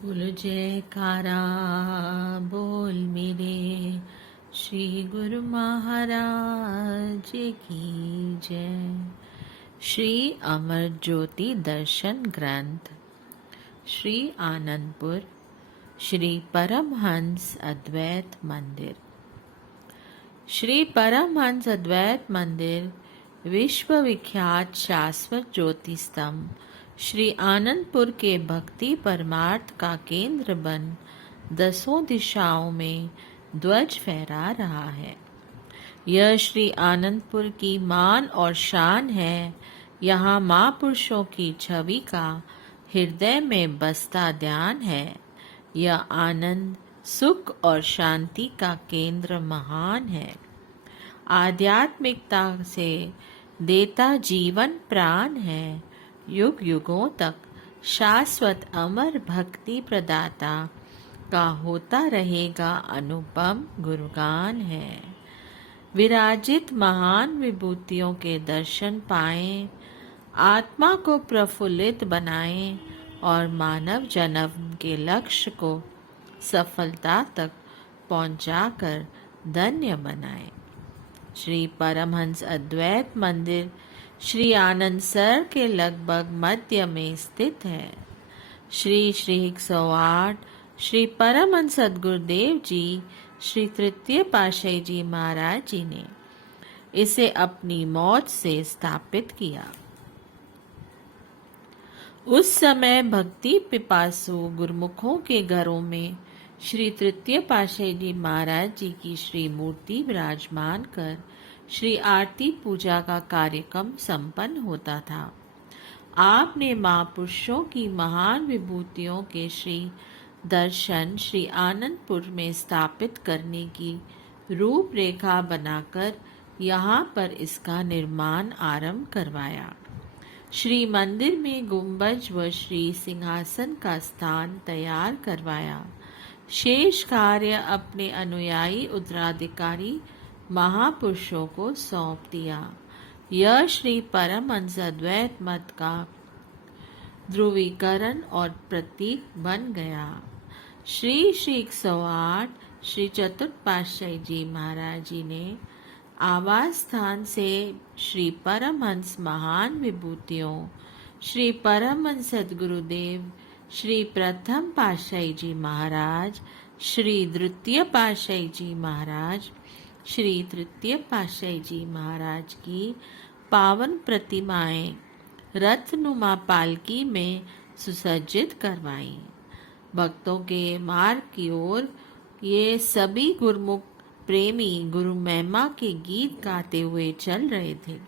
बोल जयकारा बोल मेरे श्री गुरु महाराज की जय। श्री अमर ज्योति दर्शन ग्रंथ श्री आनंदपुर श्री परमहंस अद्वैत मंदिर। श्री परमहंस अद्वैत मंदिर विश्व विख्यात शाश्वत ज्योति स्तंभ श्री आनंदपुर के भक्ति परमार्थ का केंद्र बन दसों दिशाओं में ध्वज फहरा रहा है। यह श्री आनंदपुर की मान और शान है। यहाँ महापुरुषों की छवि का हृदय में बसता ध्यान है। यह आनंद सुख और शांति का केंद्र महान है। आध्यात्मिकता से देता जीवन प्राण है। युग युगों तक शाश्वत अमर भक्ति प्रदाता का होता रहेगा अनुपम गुणगान है। विराजित महान विभूतियों के दर्शन पाएं, आत्मा को प्रफुल्लित बनाएं और मानव जन्म के लक्ष्य को सफलता तक पहुंचाकर धन्य बनाएं। श्री परमहंस अद्वैत मंदिर श्री आनंदसर के लगभग मध्य में स्थित है। श्री 108 श्री परमहंस सद्गुरुदेव जी श्री तृतीय पातशाही जी महाराज जी ने इसे अपनी मौत से स्थापित किया। उस समय भक्ति पिपासु गुरुमुखों के घरों में श्री तृतीय पातशाही जी महाराज जी की श्री मूर्ति विराजमान कर श्री आरती पूजा का कार्यक्रम संपन्न होता था। आपने महापुरुषों की महान विभूतियों के श्री दर्शन श्री आनंदपुर में स्थापित करने की रूपरेखा बनाकर यहाँ पर इसका निर्माण आरंभ करवाया। श्री मंदिर में गुंबज व श्री सिंहासन का स्थान तैयार करवाया। शेष कार्य अपने अनुयायी उत्तराधिकारी महापुरुषों को सौंप दिया। यह श्री परमहंस अद्वैत मत का ध्रुवीकरण और प्रतीक बन गया। श्री 108 श्री चतुर्थ पातशाही जी महाराज जी ने आवास स्थान से श्री परमहंस महान विभूतियों श्री परमहंस सद्गुरुदेव श्री प्रथम पातशाही जी महाराज श्री द्वितीय पातशाही जी महाराज श्री तृतीय पातशाही जी महाराज की पावन प्रतिमाएं रत्नुमा पालकी में सुसज्जित करवाई। भक्तों के मार्ग की ओर ये सभी गुरुमुख प्रेमी गुरु महिमा के गीत गाते हुए चल रहे थे।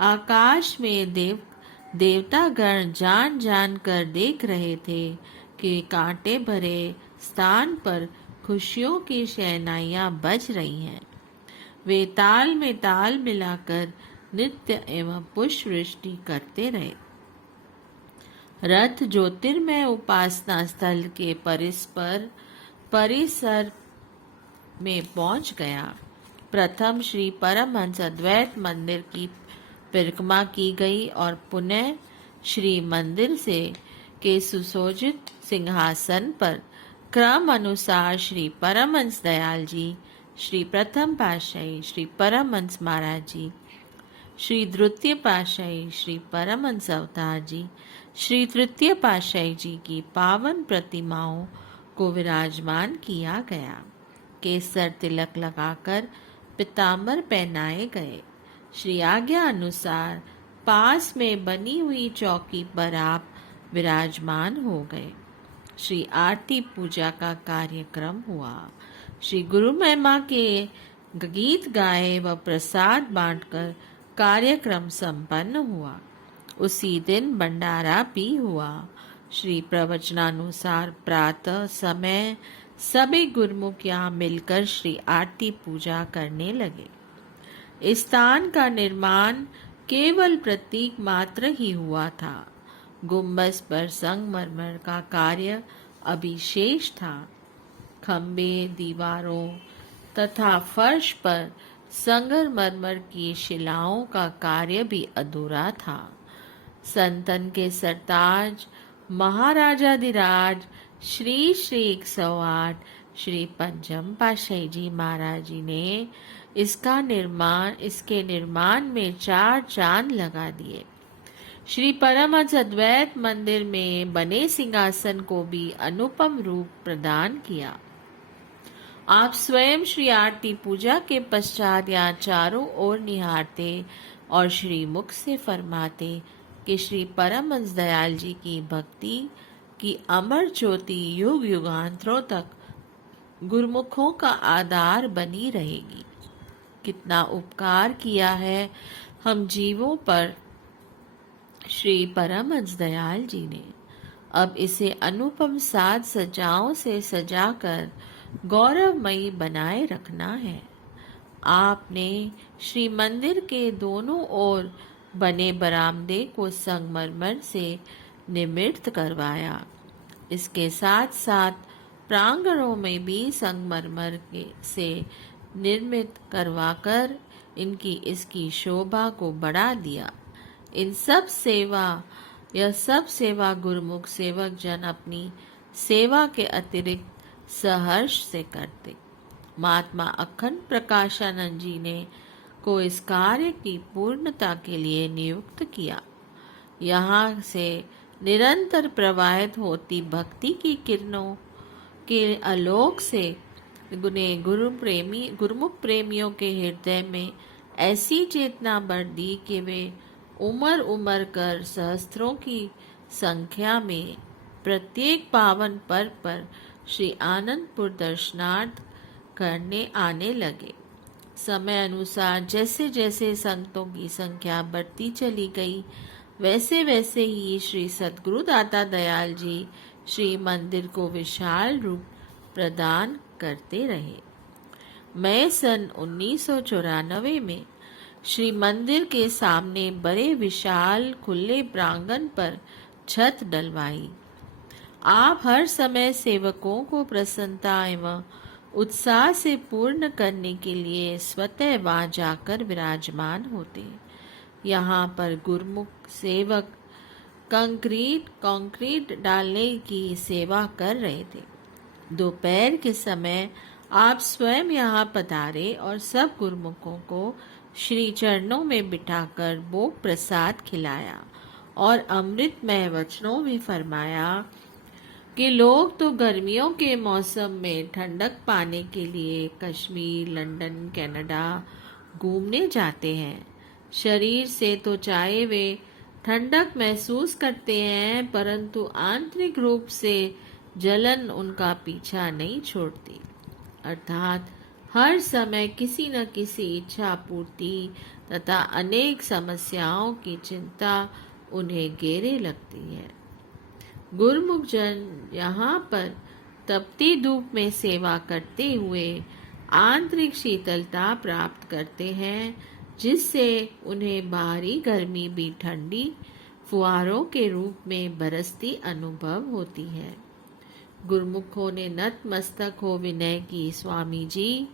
आकाश में देवतागण जान जान कर देख रहे थे कि कांटे भरे स्थान पर खुशियों की शहनाइयां बज रही हैं। वे ताल में ताल मिलाकर नृत्य एवं पुष्प वृष्टि करते रहे। रथ ज्योतिर्मय उपासना स्थल के परिसर में पहुंच गया। प्रथम श्री परमहंस अद्वैत मंदिर की परिक्रमा की गई और पुनः श्री मंदिर से के सुसज्जित सिंहासन पर क्रम अनुसार श्री परमहंस दयाल जी श्री प्रथम पातशाही श्री परमहंस महाराज जी श्री द्वितीय पातशाही श्री परमहंस अवतार जी श्री तृतीय पातशाही जी की पावन प्रतिमाओं को विराजमान किया गया। केसर तिलक लगाकर पीतांबर पहनाए गए। श्री आज्ञा अनुसार पास में बनी हुई चौकी पर आप विराजमान हो गए। श्री आरती पूजा का कार्यक्रम हुआ। श्री गुरु महिमा के गीत गाए व प्रसाद बांटकर कार्यक्रम संपन्न हुआ। उसी दिन भंडारा भी हुआ। श्री प्रवचनानुसार प्रातः समय सभी गुरुमुख यहाँ मिलकर श्री आरती पूजा करने लगे। इस स्थान का निर्माण केवल प्रतीक मात्र ही हुआ था। गुंबज पर संगमरमर का कार्य अभी शेष था। खंबे, दीवारों तथा फर्श पर संगमरमर की शिलाओं का कार्य भी अधूरा था। संतन के सरताज महाराजाधिराज श्री श्री 108 श्री पंचम पातशाही जी महाराज जी ने इसके निर्माण में 4 चांद लगा दिए। श्री परमहंस अद्वैत मंदिर में बने सिंहासन को भी अनुपम रूप प्रदान किया। आप स्वयं श्री आरती पूजा के पश्चात यहाँ चारों ओर निहारते और श्री मुख से फरमाते कि श्री परमहंस दयाल जी की भक्ति की अमर ज्योति युग युगांतरों तक गुरुमुखों का आधार बनी रहेगी। कितना उपकार किया है हम जीवों पर श्री परमहंस दयाल जी ने। अब इसे अनुपम साज सजाओं से सजाकर गौरवमयी बनाए रखना है। आपने श्री मंदिर के दोनों ओर बने बरामदे को संगमरमर से निर्मित करवाया। इसके साथ साथ प्रांगणों में भी संगमरमर से निर्मित करवाकर इसकी शोभा को बढ़ा दिया। यह सब सेवा गुरुमुख सेवक जन अपनी सेवा के अतिरिक्त सहर्ष से करते। महात्मा अखंड प्रकाशानंद जी ने को इस कार्य की पूर्णता के लिए नियुक्त किया। यहाँ से निरंतर प्रवाहित होती भक्ति की किरणों के आलोक से गुरुमुख प्रेमियों के हृदय में ऐसी चेतना बढ़ दी कि वे उमर कर सहस्त्रों की संख्या में प्रत्येक पावन पर्व पर श्री आनंदपुर दर्शनार्थ करने आने लगे। समय अनुसार जैसे जैसे संतों की संख्या बढ़ती चली गई, वैसे वैसे ही श्री सद्गुरु दाता दयाल जी श्री मंदिर को विशाल रूप प्रदान करते रहे। मैं सन 1994 में श्री मंदिर के सामने बड़े विशाल खुले प्रांगण पर छत डलवाई। आप हर समय सेवकों को प्रसन्नता एवं उत्साह से पूर्ण करने के लिए स्वतः वहां जाकर विराजमान होते। यहाँ पर गुरुमुख सेवक कंक्रीट डालने की सेवा कर रहे थे। दोपहर के समय आप स्वयं यहाँ पधारे और सब गुरुमुखों को श्री चरणों में बिठाकर भोग प्रसाद खिलाया और अमृतमय वचनों में फरमाया कि लोग तो गर्मियों के मौसम में ठंडक पाने के लिए कश्मीर, लंदन, कनाडा घूमने जाते हैं। शरीर से तो चाहे वे ठंडक महसूस करते हैं, परंतु आंतरिक रूप से जलन उनका पीछा नहीं छोड़ती। अर्थात हर समय किसी न किसी इच्छा पूर्ति तथा अनेक समस्याओं की चिंता उन्हें घेरे लगती है। गुरुमुख जन यहाँ पर तपती धूप में सेवा करते हुए आंतरिक शीतलता प्राप्त करते हैं, जिससे उन्हें बाहरी गर्मी भी ठंडी फुहारों के रूप में बरसती अनुभव होती है। गुरुमुखों ने नतमस्तक हो विनय की, स्वामी जी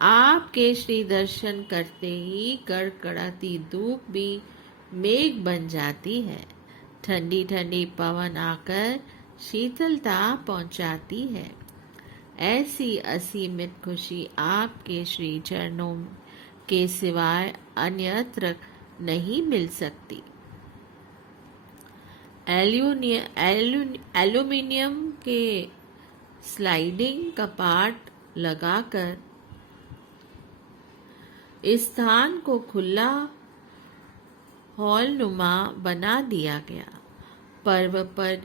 आपके श्री दर्शन करते ही कड़कड़ाती धूप भी मेघ बन जाती है। ठंडी ठंडी पवन आकर शीतलता पहुंचाती है। ऐसी असीमित खुशी आपके श्री चरणों के सिवाय अन्यत्र नहीं मिल सकती। एल्यूमिनियम के स्लाइडिंग कपाट लगाकर इस स्थान को खुला हॉल नुमा बना दिया गया। पर्व पर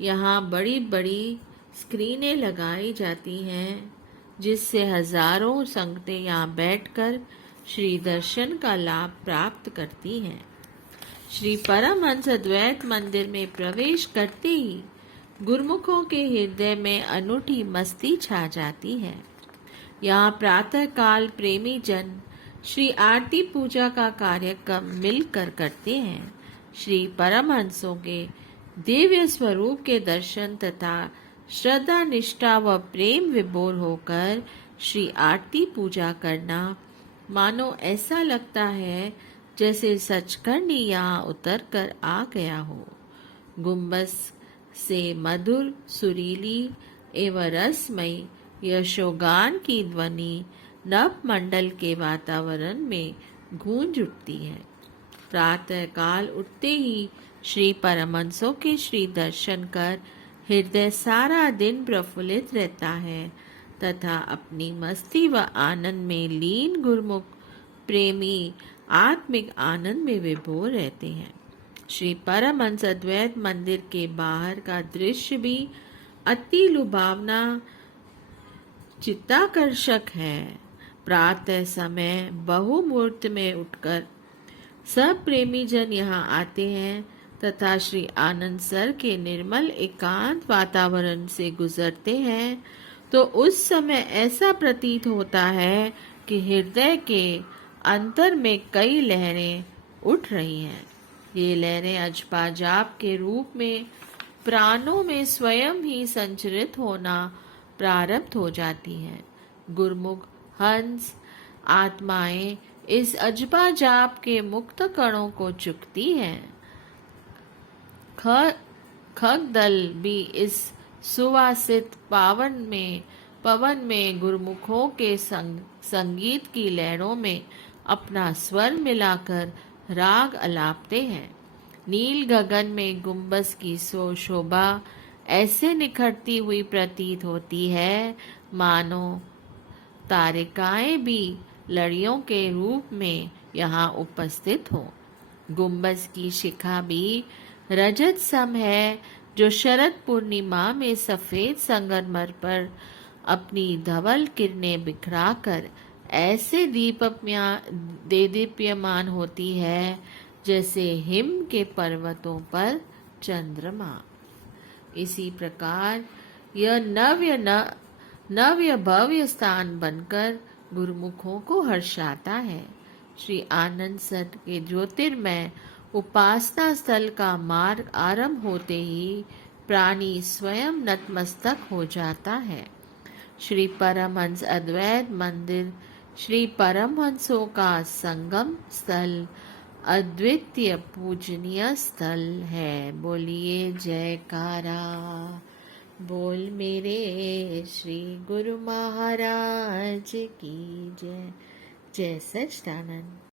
यहाँ बड़ी बड़ी स्क्रीनें लगाई जाती हैं, जिससे हजारों संगतें यहाँ बैठकर श्री दर्शन का लाभ प्राप्त करती हैं। श्री परमहंस अद्वैत मंदिर में प्रवेश करते ही गुरुमुखों के हृदय में अनूठी मस्ती छा जाती है। यहाँ प्रातःकाल प्रेमी जन श्री आरती पूजा का कार्यक्रम मिलकर करते हैं। श्री परमहंसों के दिव्य स्वरूप के दर्शन तथा श्रद्धा निष्ठा व प्रेम विभोर होकर श्री आरती पूजा करना मानो ऐसा लगता है जैसे सचखंड यहाँ उतर कर आ गया हो। गुम्बस से मधुर सुरीली एवं रसमयी यशोगान की ध्वनि नभ मंडल के वातावरण में गूंज उठती है। प्रातः काल उठते ही श्री परमहंसों के श्री दर्शन कर हृदय सारा दिन प्रफुल्लित रहता है तथा अपनी मस्ती व आनंद में लीन गुरुमुख प्रेमी आत्मिक आनंद में विभोर रहते हैं। श्री परमहंस अद्वैत मंदिर के बाहर का दृश्य भी अति लुभावना चित्ताकर्षक है। प्रातः समय बहुमुहूर्त में उठकर सब प्रेमी जन यहाँ आते हैं तथा श्री आनंद सर के निर्मल एकांत वातावरण से गुजरते हैं तो उस समय ऐसा प्रतीत होता है कि हृदय के अंतर में कई लहरें उठ रही हैं। ये लहरें अजपा जाप के रूप में प्राणों में स्वयं ही संचरित होना प्रारब्ध हो जाती हैं। गुरुमुख हंस आत्माएं इस अजपा जाप के मुक्त कणों को चुकती हैं। खग दल भी इस सुवासित पवन में गुरुमुखों के संगीत की लहरों में अपना स्वर मिलाकर राग अलापते हैं। नील गगन में गुंबज की शोभा ऐसे निखरती हुई प्रतीत होती है मानो तारिकाएं भी लड़ियों के रूप में यहाँ उपस्थित हो। गुंबज की शिखा भी रजत सम है जो शरद पूर्णिमा में सफेद संगमरमर पर अपनी धवल किरणें बिखराकर ऐसे दीप्यमान होती है जैसे हिम के पर्वतों पर चंद्रमा। इसी प्रकार यह नव्य भव्य स्थान बनकर गुरुमुखों को हर्षाता है। श्री आनंद सर के ज्योतिर्मय उपासना स्थल का मार्ग आरंभ होते ही प्राणी स्वयं नतमस्तक हो जाता है। श्री परमहंस अद्वैत मंदिर श्री परमहंसों का संगम स्थल अद्वितीय पूजनीय स्थल है। बोलिए जयकारा बोल मेरे श्री गुरु महाराज की जय। जय सच्चिदानंद।